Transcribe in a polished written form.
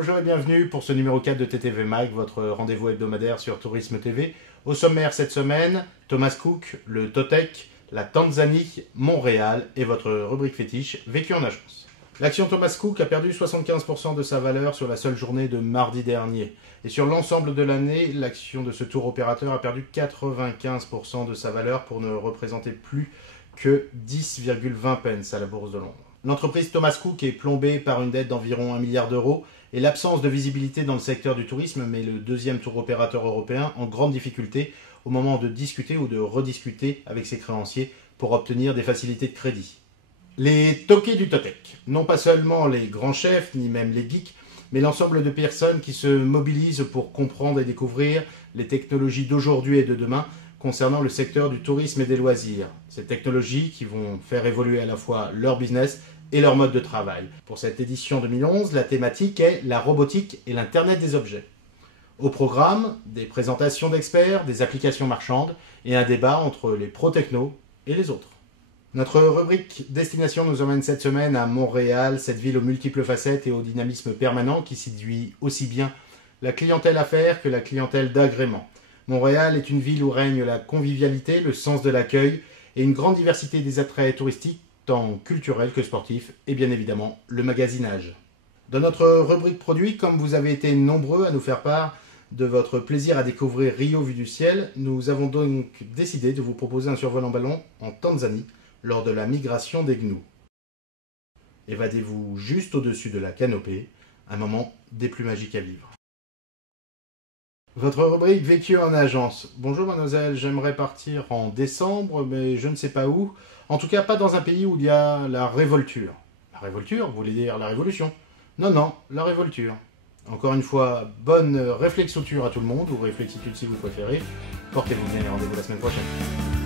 Bonjour et bienvenue pour ce numéro 4 de TTV Mag, votre rendez-vous hebdomadaire sur Tourisme TV. Au sommaire cette semaine, Thomas Cook, le Totec, la Tanzanie, Montréal et votre rubrique fétiche Vécu en agence. L'action Thomas Cook a perdu 75% de sa valeur sur la seule journée de mardi dernier. Et sur l'ensemble de l'année, l'action de ce tour opérateur a perdu 95% de sa valeur pour ne représenter plus que 10,20 pence à la Bourse de Londres. L'entreprise Thomas Cook est plombée par une dette d'environ 1 milliard d'euros et l'absence de visibilité dans le secteur du tourisme met le deuxième tour opérateur européen en grande difficulté au moment de discuter ou de rediscuter avec ses créanciers pour obtenir des facilités de crédit. Les toqués du Totec, non pas seulement les grands chefs ni même les geeks, mais l'ensemble de personnes qui se mobilisent pour comprendre et découvrir les technologies d'aujourd'hui et de demain concernant le secteur du tourisme et des loisirs. Ces technologies qui vont faire évoluer à la fois leur business et leur mode de travail. Pour cette édition 2011, la thématique est la robotique et l'Internet des objets. Au programme, des présentations d'experts, des applications marchandes et un débat entre les pro-techno et les autres. Notre rubrique Destination nous emmène cette semaine à Montréal, cette ville aux multiples facettes et au dynamisme permanent qui séduit aussi bien la clientèle affaires que la clientèle d'agrément. Montréal est une ville où règne la convivialité, le sens de l'accueil et une grande diversité des attraits touristiques, tant culturels que sportifs, et bien évidemment le magasinage. Dans notre rubrique produit, comme vous avez été nombreux à nous faire part de votre plaisir à découvrir Rio vu du ciel, nous avons donc décidé de vous proposer un survol en ballon en Tanzanie lors de la migration des gnous. Évadez-vous juste au-dessus de la canopée, un moment des plus magiques à vivre. Votre rubrique Vécu en agence. Bonjour mademoiselle, j'aimerais partir en décembre, mais je ne sais pas où. En tout cas, pas dans un pays où il y a la révolture. La révolture, vous voulez dire la révolution? Non, la révolture. Encore une fois, bonne réflexoture à tout le monde, ou réflexitude si vous préférez. Portez-vous bien et rendez-vous la semaine prochaine.